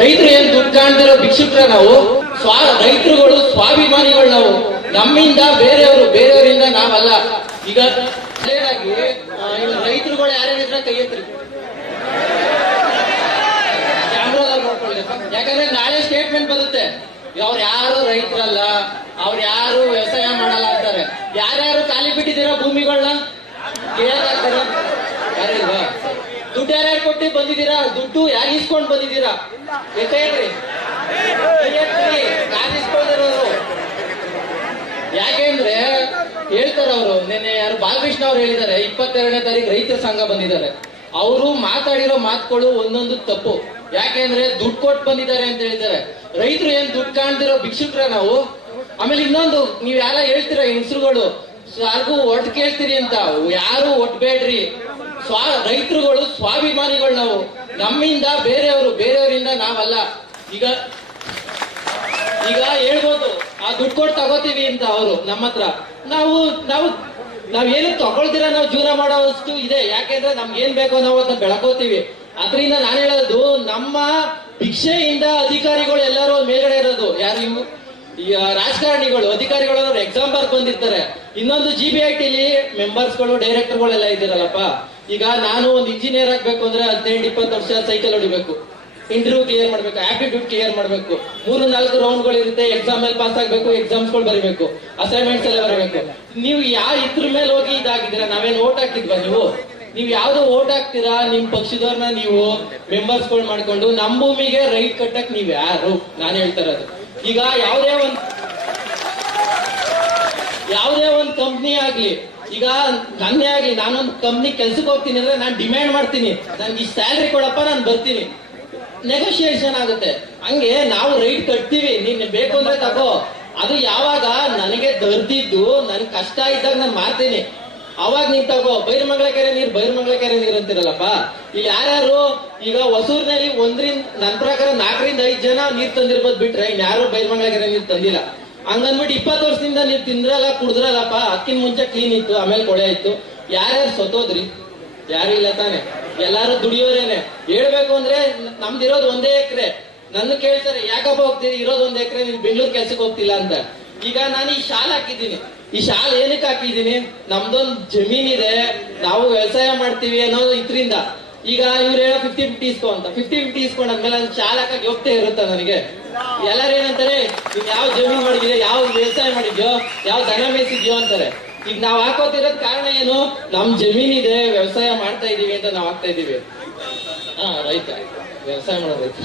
ರೈತರು ಏನ್ ದುಡ್ಡು ಕಾಣ್ತಿರೋ ಭಿಕ್ಷುಕ್ರ ನಾವು ರೈತರುಗಳು ಸ್ವಾಭಿಮಾನಿಗಳು ನಾವು. ನಮ್ಮಿಂದ ಬೇರೆಯವರಿಂದ ನಾವಲ್ಲ. ಈಗ ರೈತರುಗಳು ಯಾರ್ಯಾರಿದ್ರ ಕೈ ಎತ್ರಿ, ಕ್ಯಾಮ್ರಾದಾಗ ನೋಡ್ಕೊಳ್ಳಿ. ಯಾಕಂದ್ರೆ ನಾಳೆ ಸ್ಟೇಟ್ಮೆಂಟ್ ಬರುತ್ತೆ, ಅವ್ರು ಯಾರು ರೈತರಲ್ಲ, ಅವ್ರು ಯಾರು ವ್ಯವಸಾಯ ಮಾಡಲ್ಲ ಅಂತಾರೆ. ಯಾರ್ಯಾರು ಖಾಲಿ ಬಿಟ್ಟಿದ್ದೀರಾ ಭೂಮಿಗಳನ್ನ ಕೇಳಾಗ್ತಾರ? ಯಾರಿಲ್ವಾ? ದುಡ್ಡು ಯಾರ್ಯಾರು ಕೊಟ್ಟು ಬಂದಿದ್ದೀರಾ? ದುಡ್ಡು ಯಾರು ಇಸ್ಕೊಂಡ್ ಬಂದಿದ್ದೀರಾ? ಹೇಳ್ರಿ, ಯಾರು ಇಸ್ಕೊಂಡಿರೋರು? ಯಾಕೆಂದ್ರೆ ಹೇಳ್ತಾರ ಅವರು. ನಿನ್ನೆ ಯಾರು ಬಾಲಕೃಷ್ಣ ಅವ್ರು ಹೇಳಿದ್ದಾರೆ, 22ನೇ ತಾರೀಕು ರೈತರ ಸಂಘ ಬಂದಿದ್ದಾರೆ. ಅವರು ಮಾತಾಡಿರೋ ಮಾತುಗಳು ಒಂದೊಂದು ತಪ್ಪು. ಯಾಕೆಂದ್ರೆ ದುಡ್ಡು ಕೊಟ್ಟು ಬಂದಿದ್ದಾರೆ ಅಂತ ಹೇಳ್ತಾರೆ. ರೈತರು ಏನ್ ದುಡ್ಡು ಕಾಣ್ತಿರೋ ಭಿಕ್ಷುಕ್ರ ನಾವು. ಆಮೇಲೆ ಇನ್ನೊಂದು, ನೀವ್ ಯಾರ ಹೇಳ್ತೀರ ಹೆಂಗಸರುಗಳು ಯಾರಿಗೂ ಒಟ್ಟು ಕೇಳ್ತೀರಿ ಅಂತ, ಯಾರು ಒಟ್ಬೇಡ್ರಿ. ರೈತರುಗಳು ಸ್ವಾಭಿಮಾನಿಗಳು ನಾವು. ನಮ್ಮಿಂದ ಬೇರೆಯವರಿಂದ ನಾವಲ್ಲ. ಈಗ ಹೇಳ್ಬೋದು ಆ ದುಡ್ಡು ಕೊಟ್ಟು ತಗೋತೀವಿ ಅಂತ ಅವರು ನಮ್ಮ ಹತ್ರ. ನಾವೇನು ತಗೊಳ್ತೀರ ನಾವು ಜೀವನ ಮಾಡೋಷ್ಟು ಇದೆ. ಯಾಕೆಂದ್ರೆ ನಮ್ಗೆ ಏನ್ ಬೇಕೋ ನಾವು ಅದನ್ನ ಬೆಳ್ಕೋತೀವಿ. ಅದರಿಂದ ನಾನು ಹೇಳೋದು, ನಮ್ಮ ಭಿಕ್ಷೆಯಿಂದ ಅಧಿಕಾರಿಗಳು ಎಲ್ಲರೂ ಮೇಲ್ಗಡೆ ಇರೋದು. ಯಾರು ಇವು ರಾಜಕಾರಣಿಗಳು, ಅಧಿಕಾರಿಗಳು ಎಕ್ಸಾಮ್ ಬರ್ಕ್ ಬಂದಿರ್ತಾರೆ. ಇನ್ನೊಂದು GBITಲಿ ಮೆಂಬರ್ಸ್ಗಳು, ಡೈರೆಕ್ಟರ್ಗಳೆಲ್ಲ ಇದ್ದೀರಲ್ಲಪ್ಪ. ಈಗ ನಾನು ಒಂದು ಇಂಜಿನಿಯರ್ ಆಗ್ಬೇಕು ಅಂದ್ರೆ 18-20 ವರ್ಷ ಸೈಕಲ್ ಹೊಡಿಬೇಕು, ಇಂಟರ್ವ್ಯೂ ಕ್ಲಿಯರ್ ಮಾಡ್ಬೇಕು, ಆಪ್ಟಿಟ್ಯೂಡ್ ಕ್ಲಿಯರ್ ಮಾಡ್ಬೇಕು, 3-4 ರೌಂಡ್ಗಳು ಇರುತ್ತೆ. ಎಕ್ಸಾಮ್ ಮೇಲೆ ಪಾಸ್ ಆಗ್ಬೇಕು, ಎಕ್ಸಾಮ್ಸ್ಗಳು ಬರೀಬೇಕು, ಅಸೈನ್ಮೆಂಟ್ಸ್ ಎಲ್ಲ ಬರಬೇಕು. ನೀವು ಯಾವ ಇದ್ರ ಮೇಲೆ ಹೋಗಿ ಇದಾಗಿದ್ದೀರಾ? ನಾವೇನು ಓಟ್ ಹಾಕಿದ್ವಾ? ನೀವು ಯಾವ್ದು ಓಟ್ ಹಾಕ್ತೀರಾ? ನಿಮ್ ಪಕ್ಷದವ್ರನ್ನ ನೀವು ಮೆಂಬರ್ಸ್ಗಳು ಮಾಡ್ಕೊಂಡು ನಮ್ ಭೂಮಿಗೆ ರೈಟ್ ಕಟ್ಟಕ್ ನೀವ್ ಯಾರು? ನಾನು ಹೇಳ್ತಾ ಇರೋದು. ಈಗ ಯಾವುದೇ ಒಂದು ಕಂಪ್ನಿ ಆಗ್ಲಿ, ಈಗ ನನ್ನೇ ಆಗ್ಲಿ, ನಾನೊಂದು ಕಂಪ್ನಿ ಕೆಲ್ಸಕ್ಕೆ ಹೋಗ್ತೀನಿ ಅಂದ್ರೆ ನಾನು ಡಿಮ್ಯಾಂಡ್ ಮಾಡ್ತೀನಿ, ನನ್ಗೆ ಈ ಸ್ಯಾಲ್ರಿ ಕೊಡಪ್ಪ, ನಾನು ಬರ್ತೀನಿ, ನೆಗೋಷಿಯೇಷನ್ ಆಗುತ್ತೆ. ಹಂಗೆ ನಾವು ರೈಟ್ ಕಟ್ತೀವಿ, ನೀನ್ ಬೇಕು ಅಂದ್ರೆ ತಗೋ. ಅದು ಯಾವಾಗ ನನಗೆ ದರ್ದಿದ್ದು, ನನ್ ಕಷ್ಟ ಇದ್ದಾಗ ನಾನು ಮಾಡ್ತೀನಿ, ಅವಾಗ ನೀನ್ ತಗೋ. ಬೈರಮಂಗಲ ಕೆರೆ ನೀರು ಅಂತಿರಲ್ಲಪ್ಪ. ಈಗ ಯಾರ್ಯಾರು ಈಗ ಹೊಸೂರಿನಲ್ಲಿ ನನ್ನ ಪ್ರಕಾರ 4-5 ಜನ ನೀರ್ ತಂದಿರ್ಬೋದು ಬಿಟ್ರೆ ಇನ್ಯಾರು ಬೈರಮಂಗಲ ಕೆರೆ ನೀರು ತಂದಿಲ್ಲ. ಹಂಗನ್ಬಿಟ್ಟು 20 ವರ್ಷದಿಂದ ನೀವ್ ತಿಂದ್ರಲ್ಲ ಕುಡಿದ್ರಲ್ಲಪ್ಪ. ಅಕ್ಕಿನ ಮುಂಚೆ ಕ್ಲೀನ್ ಇತ್ತು, ಆಮೇಲೆ ಕೊಳೆ ಇತ್ತು. ಯಾರ್ಯಾರು ಸೊತೋದ್ರಿ? ಯಾರು ಇಲ್ಲ ತಾನೆ, ಎಲ್ಲಾರು ದುಡಿಯೋರೇನೆ. ಹೇಳ್ಬೇಕು ಅಂದ್ರೆ ನಮ್ದಿರೋದು 1 ಎಕರೆ. ನನ್ನ ಕೇಳ್ತಾರೆ, ಯಾಕಪ್ಪ ಹೋಗ್ತೀರಿ, ಇರೋದು 1 ಎಕರೆ, ನೀನ್ ಬೆಂಗಳೂರು ಕೆಲ್ಸಕ್ಕೆ ಹೋಗ್ತಿಲ್ಲ ಅಂತ. ಈಗ ನಾನು ಈ ಶಾಲೆ ಹಾಕಿದ್ದೀನಿ. ಈ ಶಾಲೆ ಏನಕ್ಕೆ ಹಾಕಿದ್ದೀನಿ? ನಮ್ದೊಂದು ಜಮೀನಿದೆ, ನಾವು ವ್ಯವಸಾಯ ಮಾಡ್ತೀವಿ ಅನ್ನೋದು ಇದ್ರಿಂದ. ಈಗ ಇವ್ರು ಹೇಳೋ 50-50 ಇಸ್ಕೊ ಅಂತ. 50-50 ಇಸ್ಕೊಂಡಾದ್ಮೇಲೆ ನಾನು ಶಾಲೆ ಹಾಕಕ್ಕೆ ಯೋಗ್ಯತೆ ಇರುತ್ತ ನನಗೆ? ಎಲ್ಲಾರು ಏನಂತಾರೆ, ನೀನ್ ಯಾವ ಜಮೀನ್ ಮಾಡಿದ್ಯೋ, ಯಾವ ವ್ಯವಸಾಯ ಮಾಡಿದ್ಯೋ, ಯಾವ ದನ ಮೇಯಿಸಿದ್ಯೋ ಅಂತಾರೆ. ಈಗ ನಾವ್ ಹಾಕೋತಿರೋದ್ ಕಾರಣ ಏನು? ನಮ್ ಜಮೀನಿದೆ, ವ್ಯವಸಾಯ ಮಾಡ್ತಾ ಇದೀವಿ ಅಂತ ನಾವ್ ಹಾಕ್ತಾ ಇದೀವಿ. ರೈತ, ವ್ಯವಸಾಯ ಮಾಡೋ ರೈತ.